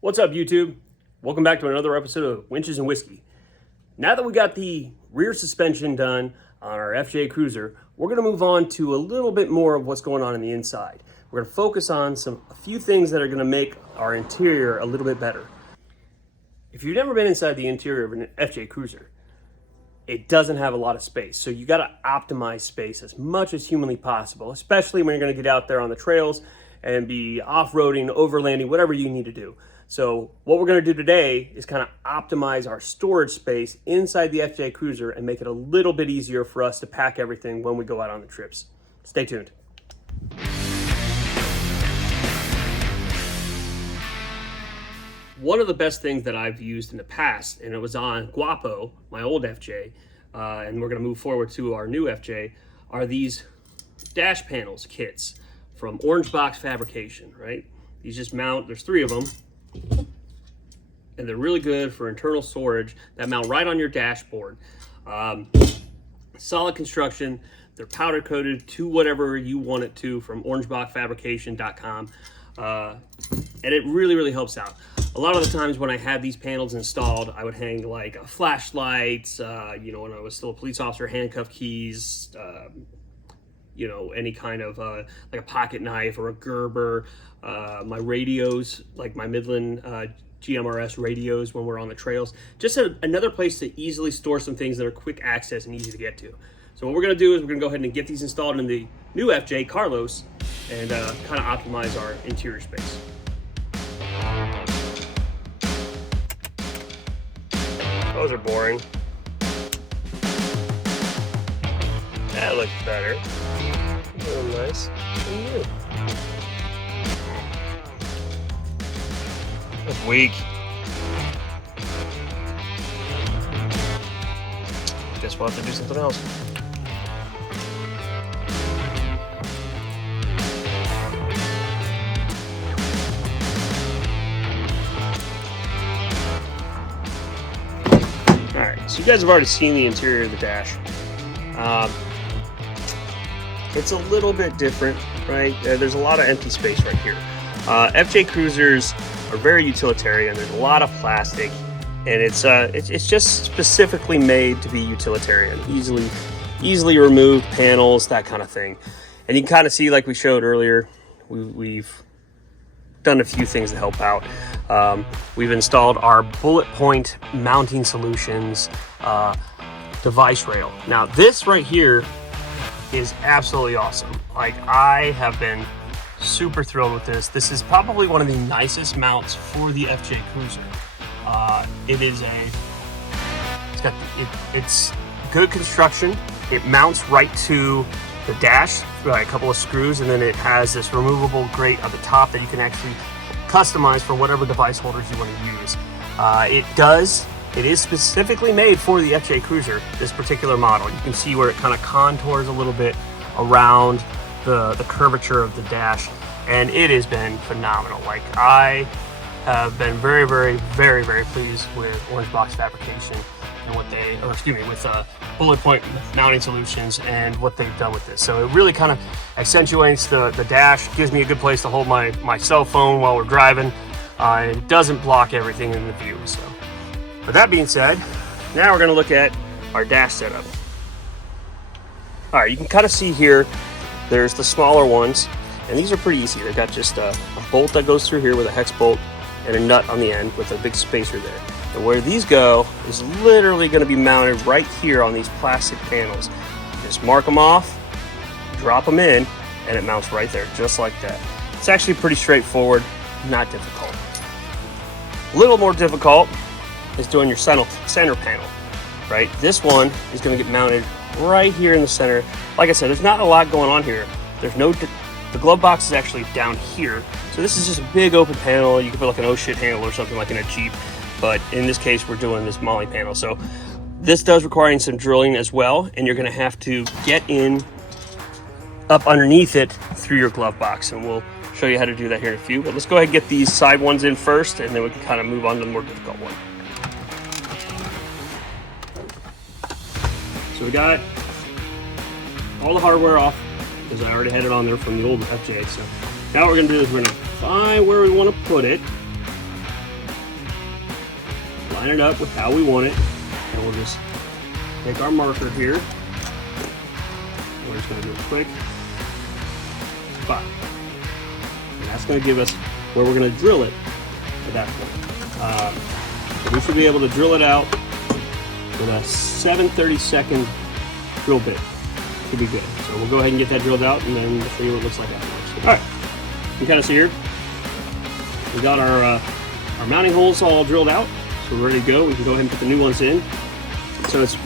What's up, YouTube? Welcome back to another episode of Winches and Whiskey. Now that we got the rear suspension done on our FJ Cruiser, we're going to move on to a little bit more of what's going on in the inside. We're going to focus on a few things that are going to make our interior a little bit better. If you've never been inside the interior of an FJ Cruiser, it doesn't have a lot of space. So you got to optimize space as much as humanly possible, especially when you're going to get out there on the trails and be off-roading, overlanding, whatever you need to do. So what we're going to do today is kind of optimize our storage space inside the FJ Cruiser and make it a little bit easier for us to pack everything when we go out on the trips. Stay tuned. One of the best things that I've used in the past, and it was on Guapo, my old FJ, and we're going to move forward to our new FJ, are these dash panels kits from OrangeBoxx Fabrication, right? These just mount, there's 3 of them, and they're really good for internal storage that mount right on your dashboard. Solid construction. They're powder coated to whatever you want it to from OrangeBoxxFabrication.com, and it really helps out. A lot of the times when I had these panels installed, I would hang like flashlights, when I was still a police officer, handcuff keys, any kind of like a pocket knife or a Gerber, my radios, like my Midland GMRS radios when we're on the trails. Just another place to easily store some things that are quick access and easy to get to. So what we're gonna do is we're gonna go ahead and get these installed in the new FJ Carlos and kind of optimize our interior space. Those are boring. That looks better. Oh, nice. And new. That's weak. Guess we'll have to do something else. Alright, so you guys have already seen the interior of the dash. It's a little bit different, right? There's a lot of empty space right here. FJ Cruisers are very utilitarian. There's a lot of plastic, and it's just specifically made to be utilitarian. Easily removed panels, that kind of thing. And you can kind of see, like we showed earlier, we've done a few things to help out. We've installed our Bulletpoint Mounting Solutions device rail. Now this right here is absolutely awesome. Like, I have been super thrilled with this. This is probably one of the nicest mounts for the FJ Cruiser. It's good construction. It mounts right to the dash by a couple of screws, and then it has this removable grate at the top that you can actually customize for whatever device holders you want to use. It is specifically made for the FJ Cruiser, this particular model. You can see where it kind of contours a little bit around the curvature of the dash, and it has been phenomenal. Like, I have been very pleased with OrangeBoxx Fabrication and with Bulletpoint Mounting Solutions and what they've done with this. So it really kind of accentuates the dash, gives me a good place to hold my cell phone while we're driving. It doesn't block everything in the view. So with that being said, now we're going to look at our dash setup. All right, you can kind of see here, there's the smaller ones, and these are pretty easy. They've got just a bolt that goes through here with a hex bolt and a nut on the end with a big spacer there. And where these go is literally going to be mounted right here on these plastic panels. Just mark them off, drop them in, and it mounts right there, just like that. It's actually pretty straightforward, not difficult. A little more difficult is doing your center panel, right? This one is going to get mounted right here in the center. Like I said, there's not a lot going on here. The glove box is actually down here. So this is just a big open panel. You could put like an oh shit handle or something like in a Jeep. But in this case, we're doing this Molly panel. So this does require some drilling as well. And you're gonna have to get in up underneath it through your glove box. And we'll show you how to do that here in a few. But let's go ahead and get these side ones in first, and then we can kind of move on to the more difficult one. So we got all the hardware off, because I already had it on there from the old FJ. So now what we're gonna do is we're gonna find where we want to put it. line it up with how we want it, and we'll just take our marker here. We're just going to do a quick spot. And that's going to give us where we're going to drill it at that point. So we should be able to drill it out with a 7/32 drill bit. Should be good. So we'll go ahead and get that drilled out, and then we'll show you what it looks like afterwards. All right, you can kind of see here, we got our mounting holes all drilled out, so we're ready to go. We can go ahead and put the new ones in. So it's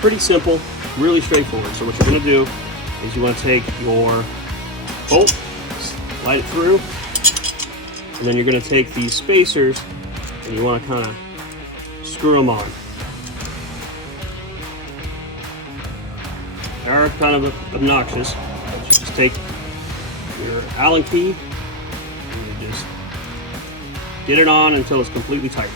pretty simple, really straightforward. So what you're going to do is you want to take your bolt, slide it through, and then you're going to take these spacers and you want to kind of screw them on. They are kind of obnoxious. You just take your Allen key and you just get it on until it's completely tight.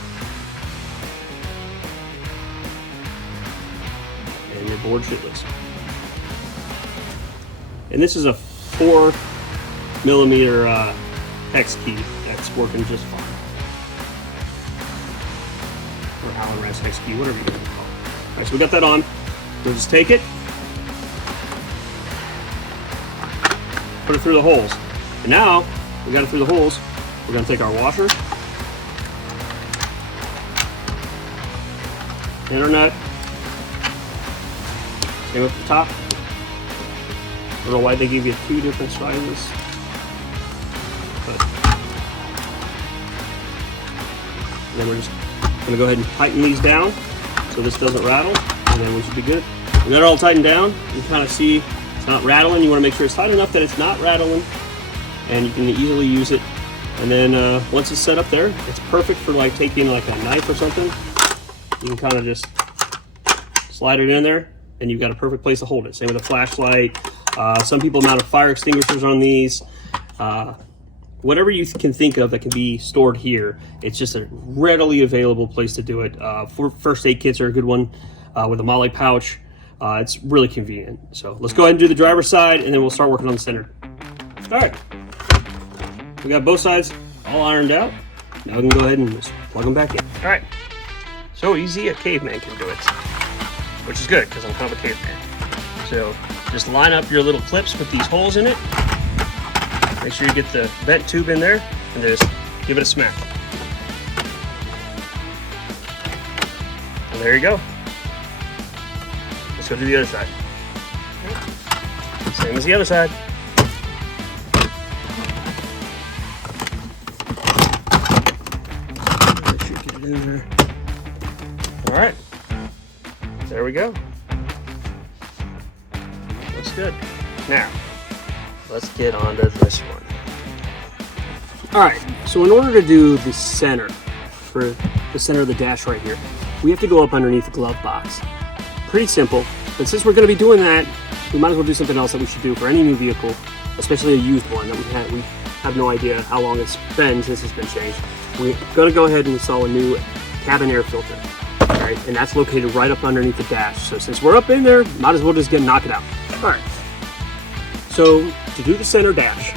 And your board should listen. And this is a 4mm hex key that's working just fine. Or Allen wrench hex key, whatever you want to call it. Alright, so we got that on. We'll just take it, put it through the holes. And now we got it through the holes, we're going to take our washer and our nut. Same with the top. I don't know why they give you two different sizes. But then we're just going to go ahead and tighten these down so this doesn't rattle, and then we should be good. When they're all tightened down, you can kind of see it's not rattling. You want to make sure it's tight enough that it's not rattling, and you can easily use it. And then once it's set up there, it's perfect for like taking like a knife or something. You can kind of just slide it in there, and you've got a perfect place to hold it. Same with a flashlight. Some people mount fire extinguishers on these. Whatever you can think of that can be stored here, it's just a readily available place to do it. For first aid kits are a good one with a MOLLE pouch. It's really convenient. So let's go ahead and do the driver's side, and then we'll start working on the center. All right, we got both sides all ironed out. Now we can go ahead and just plug them back in. All right, so easy a caveman can do it, which is good because I'm kind of a caveman. So just line up your little clips with these holes in it. Make sure you get the vent tube in there and just give it a smack. And there you go. Let's go to the other side. Same as the other side. Make sure you get it in there. All right. There we go. Looks good. Now, let's get on to this one. All right, so in order to do the center, for the center of the dash right here, we have to go up underneath the glove box. Pretty simple, but since we're gonna be doing that, we might as well do something else that we should do for any new vehicle, especially a used one that we have no idea how long it's been since it's been changed. We're gonna go ahead and install a new cabin air filter, all right? And that's located right up underneath the dash. So since we're up in there, might as well just knock it out. All right. So to do the center dash,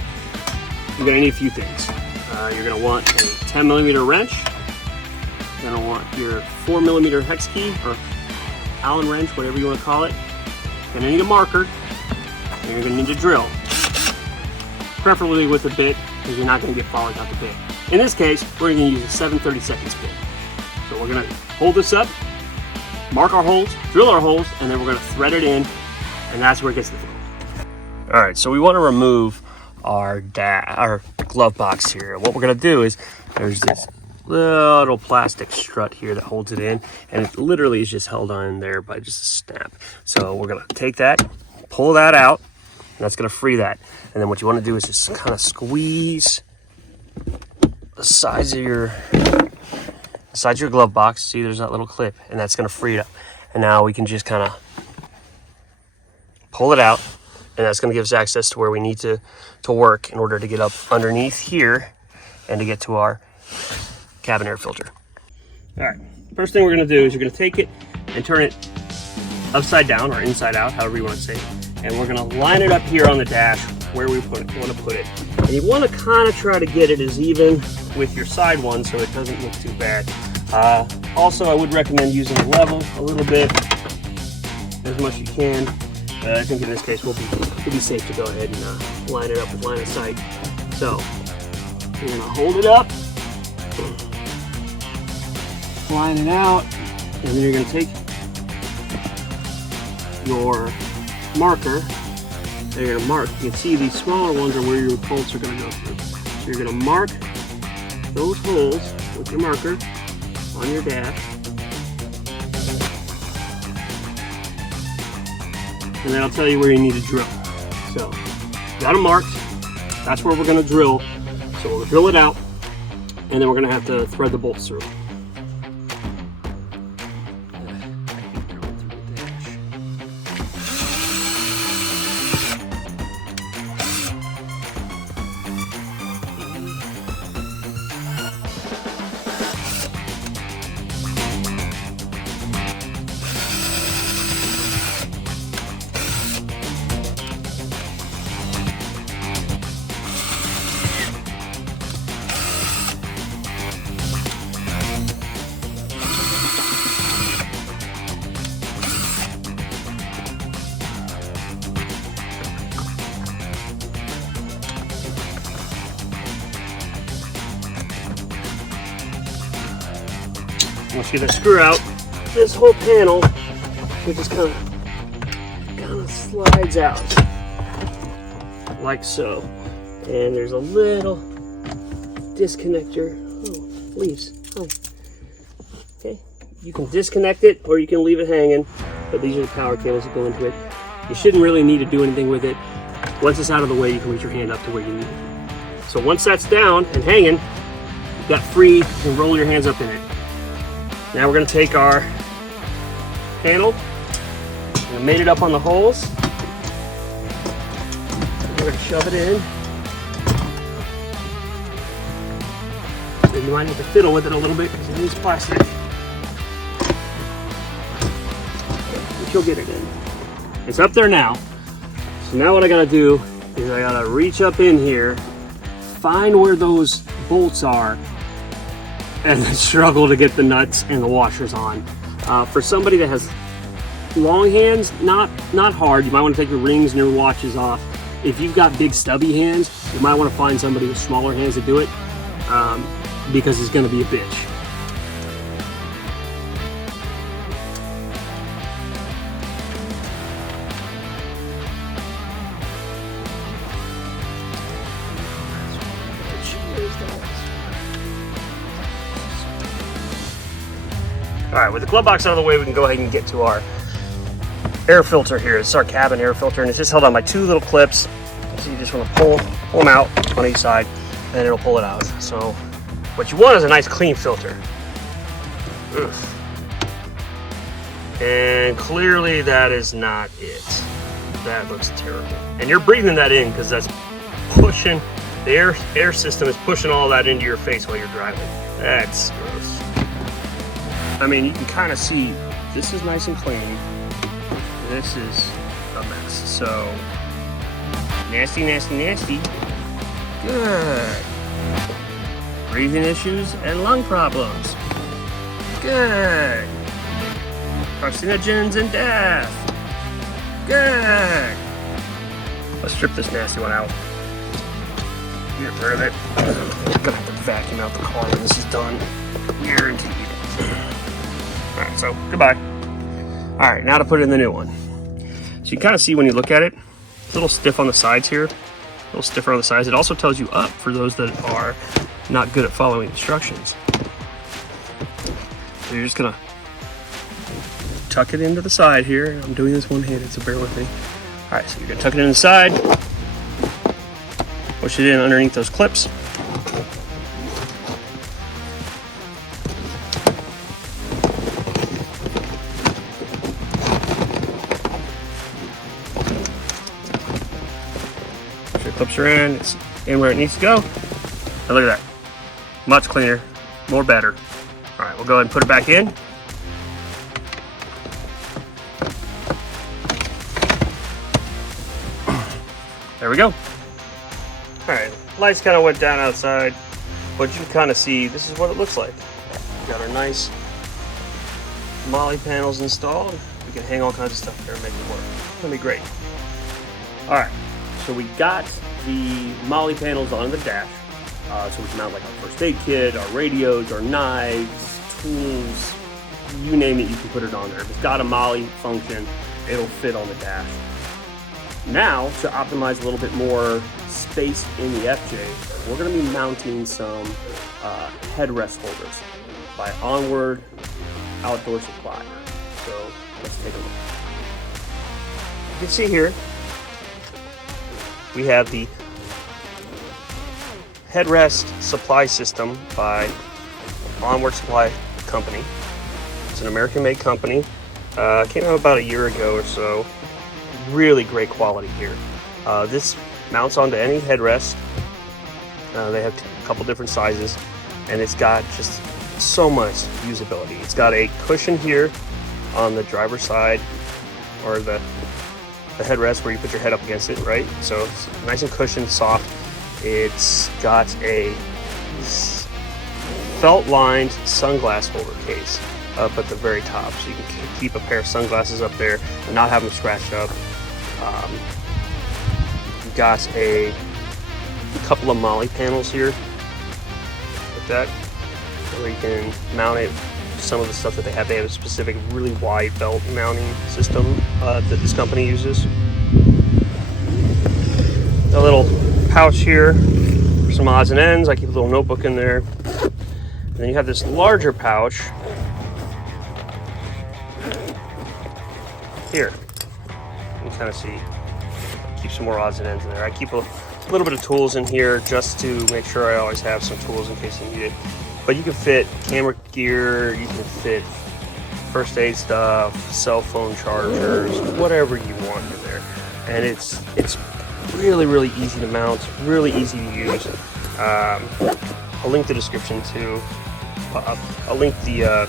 you're going to need a few things. You're going to want a 10mm wrench. You're going to want your 4mm hex key or Allen wrench, whatever you want to call it. You're going to need a marker, and you're going to need a drill. Preferably with a bit, because you're not going to get falling out the bit. In this case, we're going to use a 7/32 bit. So we're going to hold this up, mark our holes, drill our holes, and then we're going to thread it in, and that's where it gets the flow. All right, so we want to remove our glove box here. What we're gonna do is there's this little plastic strut here that holds it in, and it literally is just held on there by just a snap. So we're gonna take that, pull that out, and that's gonna free that. And then what you want to do is just kind of squeeze the sides of your glove box. See, there's that little clip, and that's gonna free it up. And now we can just kind of pull it out. And that's going to give us access to where we need to work in order to get up underneath here and to get to our cabin air filter. All right, first thing we're going to do is you're going to take it and turn it upside down or inside out, however you want to say it. And we're going to line it up here on the dash where we want to put it. And you want to kind of try to get it as even with your side one so it doesn't look too bad. Also, I would recommend using the level a little bit, as much as you can. I think in this case we'll be safe to go ahead and line it up with line of sight. So you're gonna hold it up, line it out, and then you're gonna take your marker and you're gonna mark. You can see these smaller ones are where your bolts are gonna go through. So you're gonna mark those holes with your marker on your dash. And then I'll tell you where you need to drill. So, got them marked. That's where we're gonna drill. So we'll drill it out, and then we're gonna have to thread the bolts through. Once you get the screw out, this whole panel it just kind of slides out like so. And there's a little disconnector. Oh, leaves. Oh. Okay, you can disconnect it or you can leave it hanging, but these are the power cables that go into it. You shouldn't really need to do anything with it. Once it's out of the way, you can reach your hand up to where you need it. So once that's down and hanging, you've got free, you can roll your hands up in it. Now we're going to take our panel and mate it up on the holes. We're going to shove it in. So you might need to fiddle with it a little bit because it is plastic. But you'll get it in. It's up there now. So now what I got to do is I got to reach up in here, find where those bolts are, and then struggle to get the nuts and the washers on. For somebody that has long hands, not hard. You might want to take your rings and your watches off. If you've got big stubby hands, you might want to find somebody with smaller hands to do it, because it's going to be a bitch. All right, with the glove box out of the way, we can go ahead and get to our air filter here. This is our cabin air filter, and it's just held on by two little clips. So you just want to pull them out on each side, and it'll pull it out. So what you want is a nice clean filter. Ugh. And clearly that is not it. That looks terrible. And you're breathing that in because that's pushing, the air system is pushing all that into your face while you're driving. That's gross. I mean, you can kind of see this is nice and clean. This is a mess. So nasty, nasty, nasty. Good. Breathing issues and lung problems. Good. Carcinogens and death. Good. Let's strip this nasty one out. Get rid of it. I'm gonna have to vacuum out the car when this is done. Guaranteed. Alright, so goodbye. Alright, now to put in the new one. So you can kind of see when you look at it, it's a little stiff on the sides here. A little stiffer on the sides. It also tells you up for those that are not good at following instructions. So you're just gonna tuck it into the side here. I'm doing this one-handed, so bear with me. Alright, so you're gonna tuck it in the side, push it in underneath those clips. Clips are in, it's in where it needs to go. And look at that, much cleaner, more better. All right, we'll go ahead and put it back in. There we go. All right, lights kind of went down outside, but you can kind of see this is what it looks like. We've got our nice MOLLE panels installed. We can hang all kinds of stuff there and make it work. It's gonna be great. All right, so we got the MOLLE panels on the dash. So we can mount like our first aid kit, our radios, our knives, tools, you name it, you can put it on there. If it's got a MOLLE function, it'll fit on the dash. Now, to optimize a little bit more space in the FJ, we're going to be mounting some headrest holders by ONWRD Supply. So let's take a look. You can see here, we have the Headrest Supply System by ONWRD Supply Company. It's an American-made company. Came out about a year ago or so. Really great quality here. This mounts onto any headrest. They have a couple different sizes, and it's got just so much usability. It's got a cushion here on the driver's side, or the headrest where you put your head up against it, right? So it's nice and cushioned, soft. It's got a felt-lined sunglass holder case up at the very top, so you can keep a pair of sunglasses up there and not have them scratched up. You've got a couple of MOLLE panels here like that, where you can mount it. Some of the stuff that they have a specific really wide belt mounting system that this company uses. A little pouch here for some odds and ends. I keep a little notebook in there. And then you have this larger pouch here. You can kind of see, keep some more odds and ends in there. I keep a little bit of tools in here just to make sure I always have some tools in case I need it. But you can fit camera gear, you can fit first aid stuff, cell phone chargers, whatever you want in there. And it's really, really easy to mount, really easy to use. I'll link the description to, I'll link the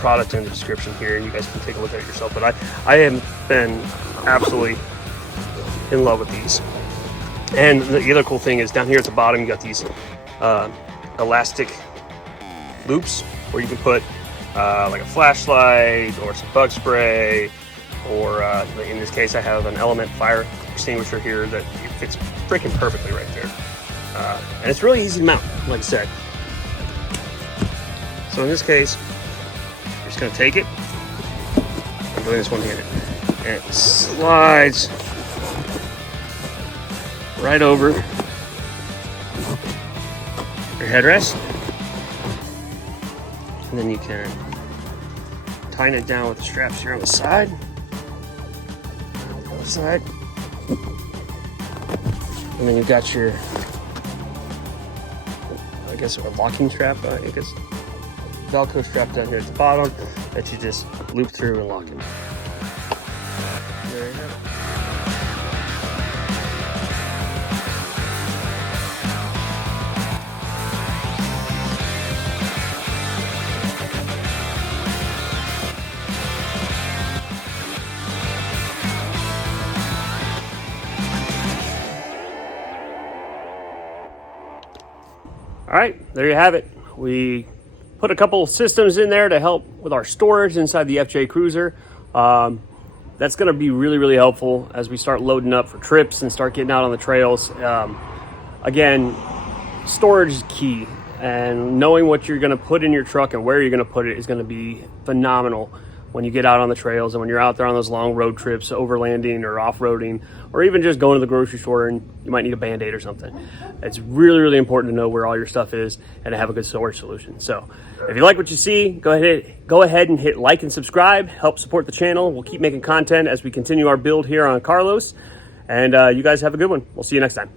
product in the description here, and you guys can take a look at it yourself. But I have been absolutely in love with these. And the other cool thing is down here at the bottom, you got these elastic loops where you can put like a flashlight or some bug spray, or in this case I have an element fire extinguisher here that it fits freaking perfectly right there. And it's really easy to mount, like I said. So in this case, I'm just going to take it. I'm doing this one-handed, and it slides right over your headrest. And then you can tighten it down with the straps here on the side. On the other side. And then you've got your, I guess, a locking strap, I guess, Velcro strap down here at the bottom that you just loop through and lock in. There you go. All right, there you have it. We put a couple systems in there to help with our storage inside the FJ Cruiser. That's going to be really, really helpful as we start loading up for trips and start getting out on the trails. Again, storage is key, and knowing what you're going to put in your truck and where you're going to put it is going to be phenomenal when you get out on the trails and when you're out there on those long road trips, overlanding or off-roading, or even just going to the grocery store and you might need a Band-Aid or something. It's really, really important to know where all your stuff is and to have a good storage solution. So if you like what you see, go ahead and hit like and subscribe. Help support the channel. We'll keep making content as we continue our build here on Carlos. And you guys have a good one. We'll see you next time.